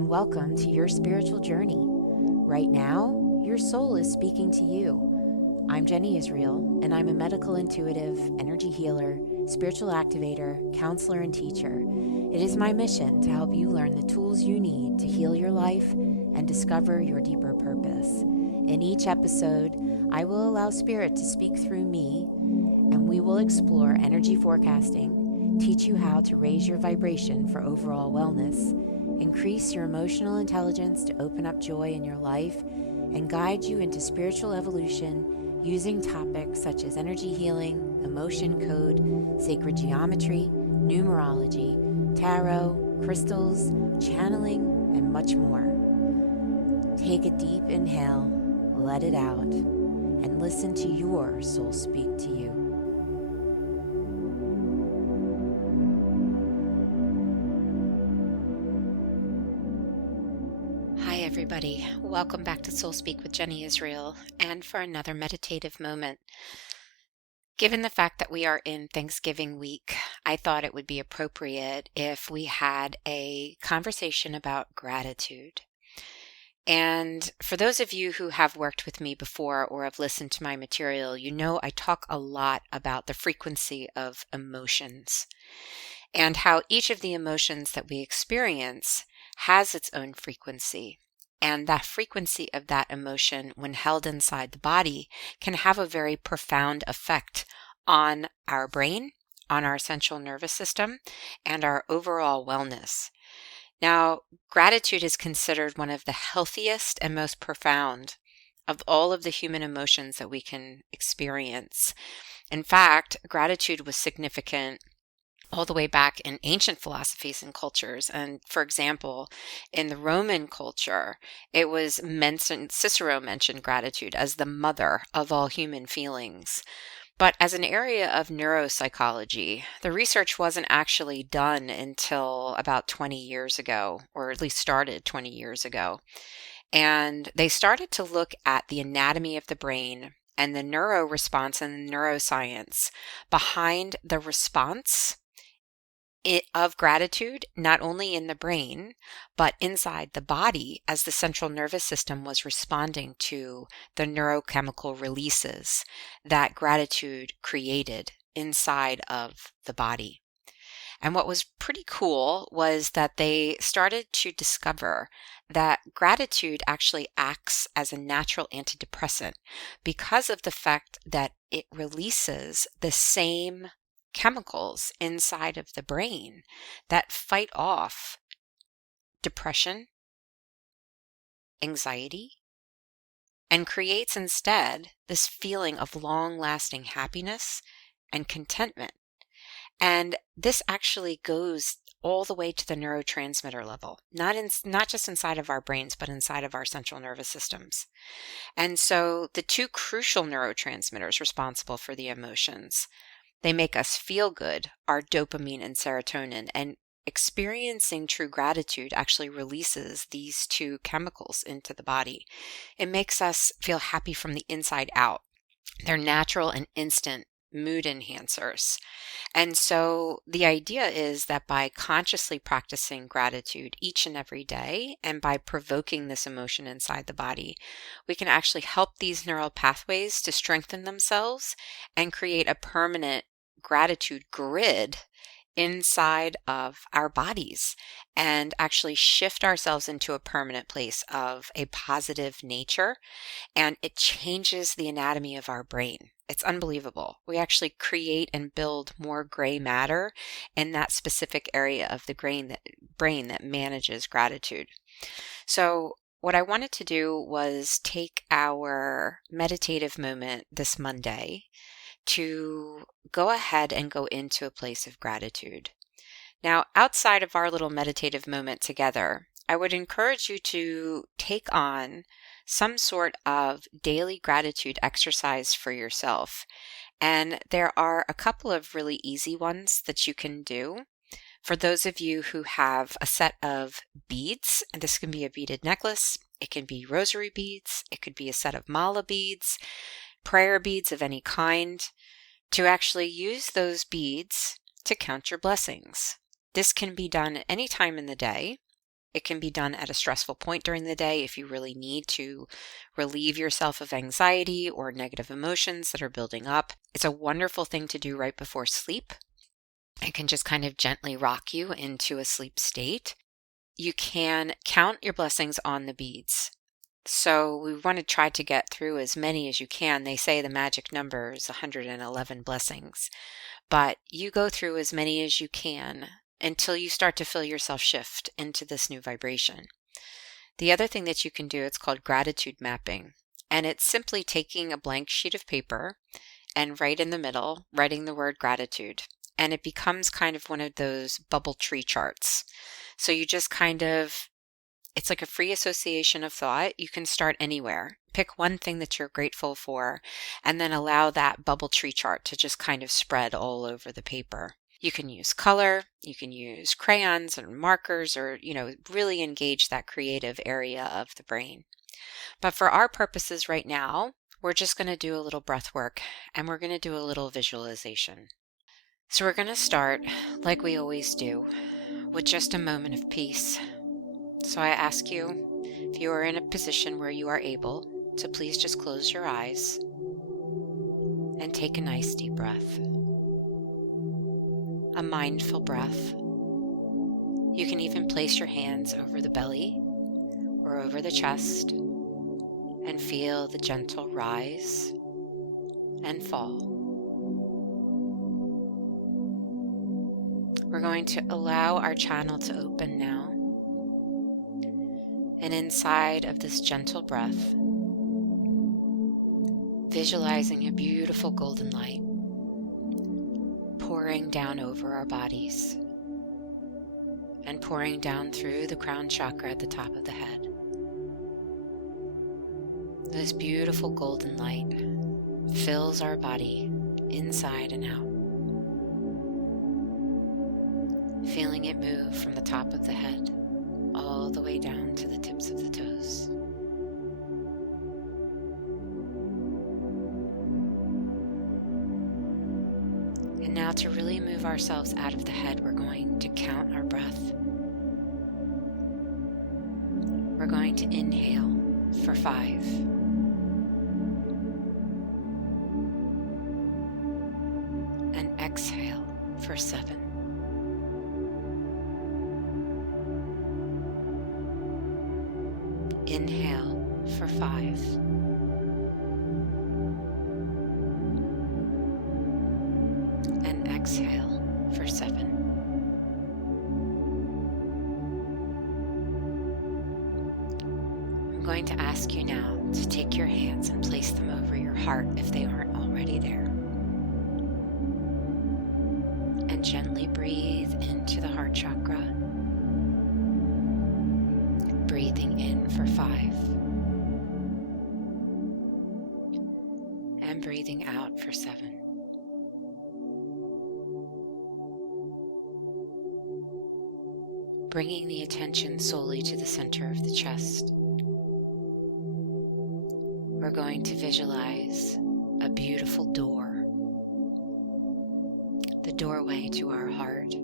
and welcome to your spiritual journey. Right now, your soul is speaking to you. I'm Jenny Israel, and I'm a medical intuitive, energy healer, spiritual activator, counselor, and teacher. It is my mission to help you learn the tools you need to heal your life and discover your deeper purpose. In each episode, I will allow Spirit to speak through me, and we will explore energy forecasting, teach you how to raise your vibration for overall wellness, increase your emotional intelligence to open up joy in your life, and guide you into spiritual evolution using topics such as energy healing, emotion code, sacred geometry, numerology, tarot, crystals, channeling, and much more. Take a deep inhale, let it out, and listen to your soul speak to you. Hi, everybody. Welcome back to Soul Speak with Jenny Israel, and for another meditative moment. Given the fact that we are in Thanksgiving week, I thought it would be appropriate if we had a conversation about gratitude. And for those of you who have worked with me before or have listened to my material, you know I talk a lot about the frequency of emotions and how each of the emotions that we experience has its own frequency. And that frequency of that emotion, when held inside the body, can have a very profound effect on our brain, on our central nervous system, and our overall wellness. Now, gratitude is considered one of the healthiest and most profound of all of the human emotions that we can experience. In fact, gratitude was significant all the way back in ancient philosophies and cultures. And for example, in the Roman culture, it was mentioned, Cicero mentioned gratitude as the mother of all human feelings. But as an area of neuropsychology, the research wasn't actually done until about 20 years ago, or at least started 20 years ago. And they started to look at the anatomy of the brain and the neuro response and the neuroscience behind the response of gratitude, not only in the brain, but inside the body as the central nervous system was responding to the neurochemical releases that gratitude created inside of the body. And what was pretty cool was that they started to discover that gratitude actually acts as a natural antidepressant because of the fact that it releases the same chemicals inside of the brain that fight off depression, anxiety, and creates instead this feeling of long-lasting happiness and contentment. And this actually goes all the way to the neurotransmitter level, not just inside of our brains, but inside of our central nervous systems. And so the two crucial neurotransmitters responsible for the emotions, they make us feel good, are dopamine and serotonin. And experiencing true gratitude actually releases these two chemicals into the body. It makes us feel happy from the inside out. They're natural and instant mood enhancers. And so the idea is that by consciously practicing gratitude each and every day and by provoking this emotion inside the body, we can actually help these neural pathways to strengthen themselves and create a permanent gratitude grid inside of our bodies and actually shift ourselves into a permanent place of a positive nature. And it changes the anatomy of our brain. It's unbelievable. We actually create and build more gray matter in that specific area of the brain that manages gratitude. So what I wanted to do was take our meditative moment this Monday to go ahead and go into a place of gratitude. Now, outside of our little meditative moment together, I would encourage you to take on some sort of daily gratitude exercise for yourself. And there are a couple of really easy ones that you can do. For those of you who have a set of beads, and this can be a beaded necklace, it can be rosary beads, it could be a set of mala beads, prayer beads of any kind, to actually use those beads to count your blessings. This can be done any time in the day. It can be done at a stressful point during the day if you really need to relieve yourself of anxiety or negative emotions that are building up. It's a wonderful thing to do right before sleep. It can just kind of gently rock you into a sleep state. You can count your blessings on the beads. So we want to try to get through as many as you can. They say the magic number is 111 blessings, but you go through as many as you can until you start to feel yourself shift into this new vibration. The other thing that you can do, it's called gratitude mapping, and it's simply taking a blank sheet of paper and right in the middle, writing the word gratitude. And it becomes kind of one of those bubble tree charts. So you just it's like a free association of thought. You can start anywhere. Pick one thing that you're grateful for, and then allow that bubble tree chart to just kind of spread all over the paper. You can use color, you can use crayons and markers, or, really engage that creative area of the brain. But for our purposes right now, we're just going to do a little breath work, and we're going to do a little visualization. So we're going to start, like we always do, with just a moment of peace. So I ask you, if you are in a position where you are able, to please just close your eyes and take a nice deep breath. A mindful breath. You can even place your hands over the belly or over the chest and feel the gentle rise and fall. We're going to allow our channel to open now. And inside of this gentle breath, visualizing a beautiful golden light pouring down over our bodies and pouring down through the crown chakra at the top of the head. This beautiful golden light fills our body inside and out. Feeling it move from the top of the head all the way down to the tips of the toes. And now to really move ourselves out of the head, we're going to count our breath. We're going to inhale for 5. And exhale for 7. Inhale for 5. And exhale for 7. I'm going to ask you now to take your hands and place them over your heart if they aren't already there. And gently breathe into the heart chakra. Breathing in for 5. And breathing out for 7. Bringing the attention solely to the center of the chest. We're going to visualize a beautiful door, the doorway to our heart.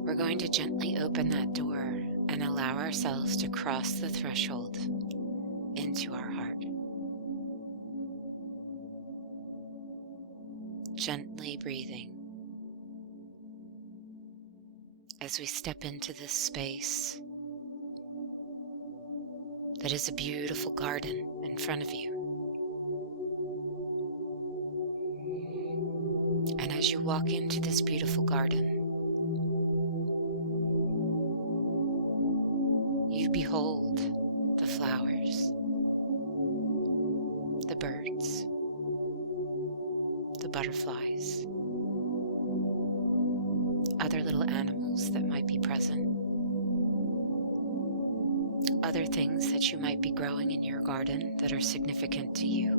We're going to gently open that door and allow ourselves to cross the threshold into our heart. Gently breathing as we step into this space that is a beautiful garden in front of you. And as you walk into this beautiful garden, you behold the flowers, the birds, the butterflies, other little animals that might be present, other things that you might be growing in your garden that are significant to you.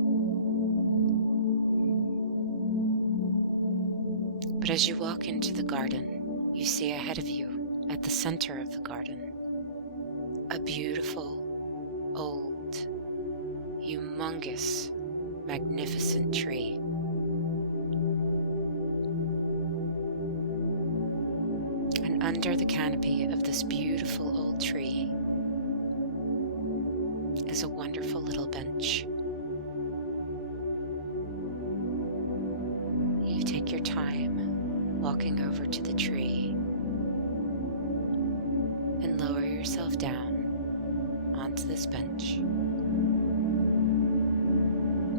But as you walk into the garden, you see ahead of you, at the center of the garden, a beautiful, old, humongous, magnificent tree. Under the canopy of this beautiful old tree is a wonderful little bench. You take your time walking over to the tree and lower yourself down onto this bench,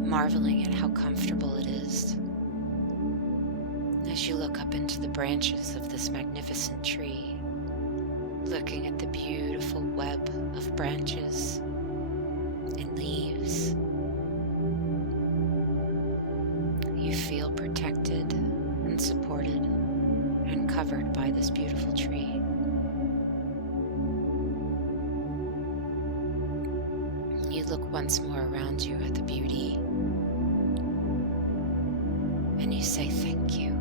marveling at how comfortable it is as you look up into the branches of this magnificent tree, looking at the beautiful web of branches and leaves. You feel protected and supported and covered by this beautiful tree. You look once more around you at the beauty, and you say thank you.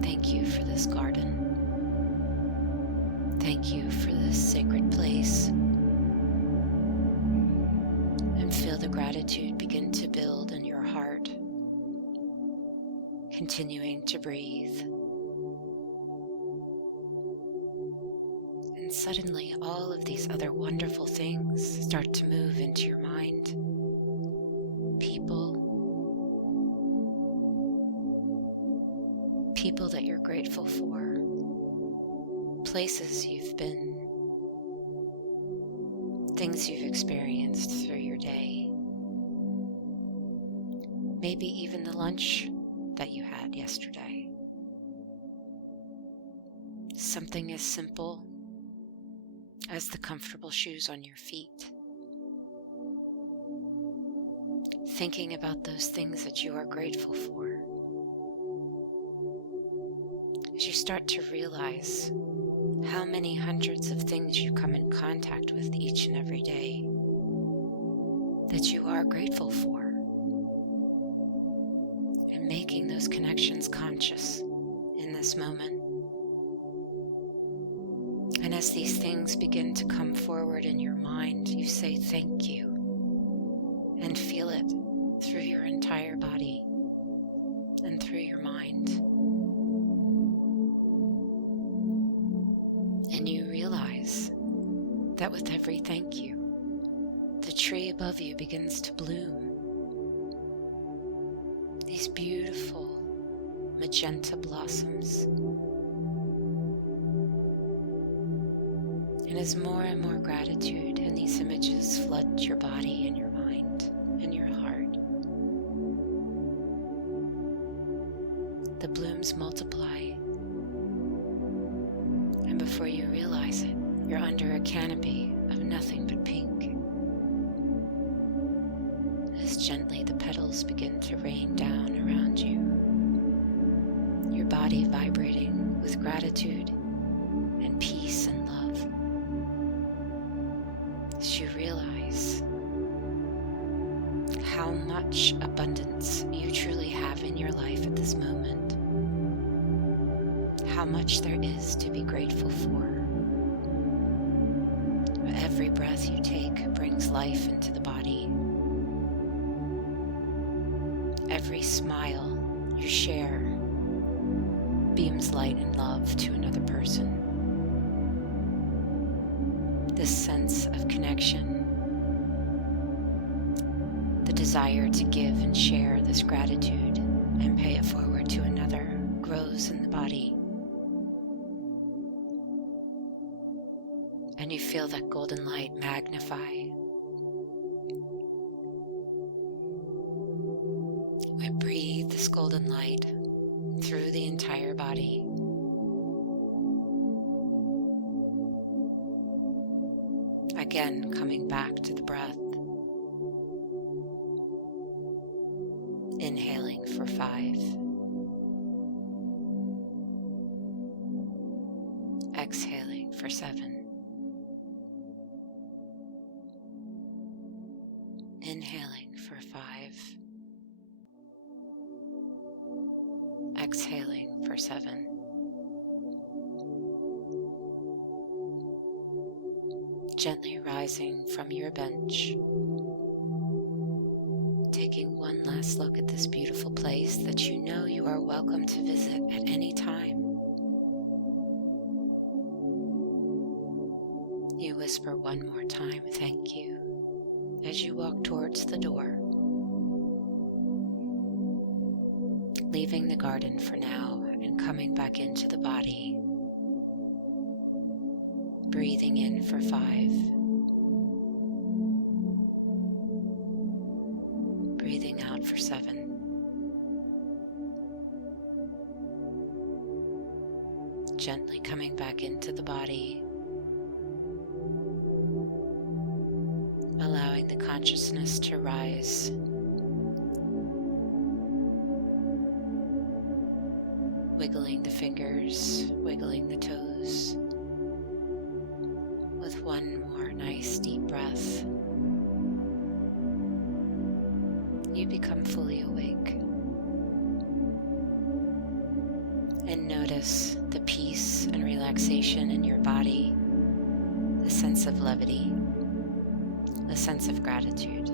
Thank you for this garden. Thank you for this sacred place. And feel the gratitude begin to build in your heart, continuing to breathe. And suddenly all of these other wonderful things start to move into your mind. People that you're grateful for, places you've been, things you've experienced through your day, maybe even the lunch that you had yesterday. Something as simple as the comfortable shoes on your feet. Thinking about those things that you are grateful for, as you start to realize how many hundreds of things you come in contact with each and every day that you are grateful for, and making those connections conscious in this moment. And as these things begin to come forward in your mind, you say thank you and feel it through your entire body and through your mind. And you realize that with every thank you, the tree above you begins to bloom. These beautiful magenta blossoms. And as more and more gratitude and these images flood your body and your mind and your heart, the blooms multiply. And before you realize it, you're under a canopy of nothing but pink. As gently the petals begin to rain down around you, your body vibrating with gratitude and peace and love. As you realize how much abundance you truly have in your life at this moment, how much there is to be grateful for. Every breath you take brings life into the body. Every smile you share beams light and love to another person. This sense of connection, the desire to give and share this gratitude and pay it forward to another, grows in the body. And you feel that golden light magnify. We breathe this golden light through the entire body. Again, coming back to the breath. Inhaling for 5. Exhaling for 7. Inhaling for 5. Exhaling for 7. Gently rising from your bench, taking one last look at this beautiful place that you know you are welcome to visit at any time. whisper one more time, thank you, as you walk towards the door, leaving the garden for now and coming back into the body, breathing in for 5, breathing out for 7. Gently coming back into the body, allowing the consciousness to rise, wiggling the fingers, wiggling the toes, with one more nice deep breath. You become fully awake. And notice the peace and relaxation in your body, the sense of levity, the sense of gratitude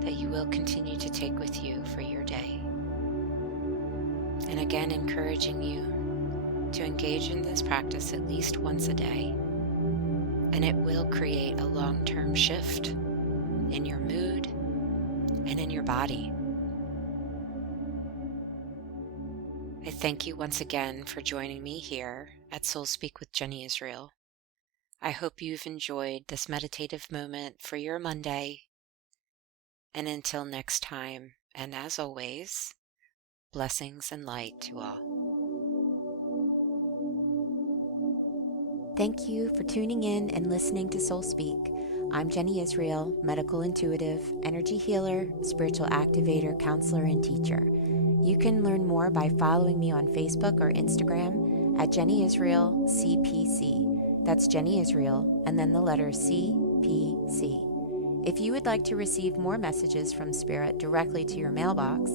that you will continue to take with you for your day. And again, encouraging you to engage in this practice at least once a day, and it will create a long-term shift in your mood and in your body. I thank you once again for joining me here at Soul Speak with Jenny Israel. I hope you've enjoyed this meditative moment for your Monday. And until next time, and as always, blessings and light to all. Thank you for tuning in and listening to Soul Speak. I'm Jenny Israel, medical intuitive, energy healer, spiritual activator, counselor, and teacher. You can learn more by following me on Facebook or Instagram at Jenny Israel CPC. That's Jenny Israel, and then the letter CPC. If you would like to receive more messages from Spirit directly to your mailbox,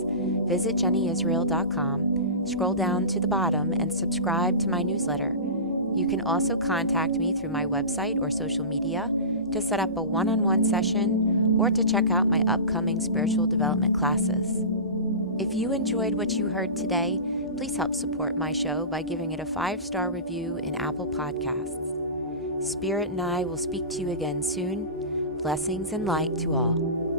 visit jennyisrael.com, scroll down to the bottom, and subscribe to my newsletter. You can also contact me through my website or social media to set up a one-on-one session or to check out my upcoming spiritual development classes. If you enjoyed what you heard today, please help support my show by giving it a 5-star review in Apple Podcasts. Spirit and I will speak to you again soon. Blessings and light to all.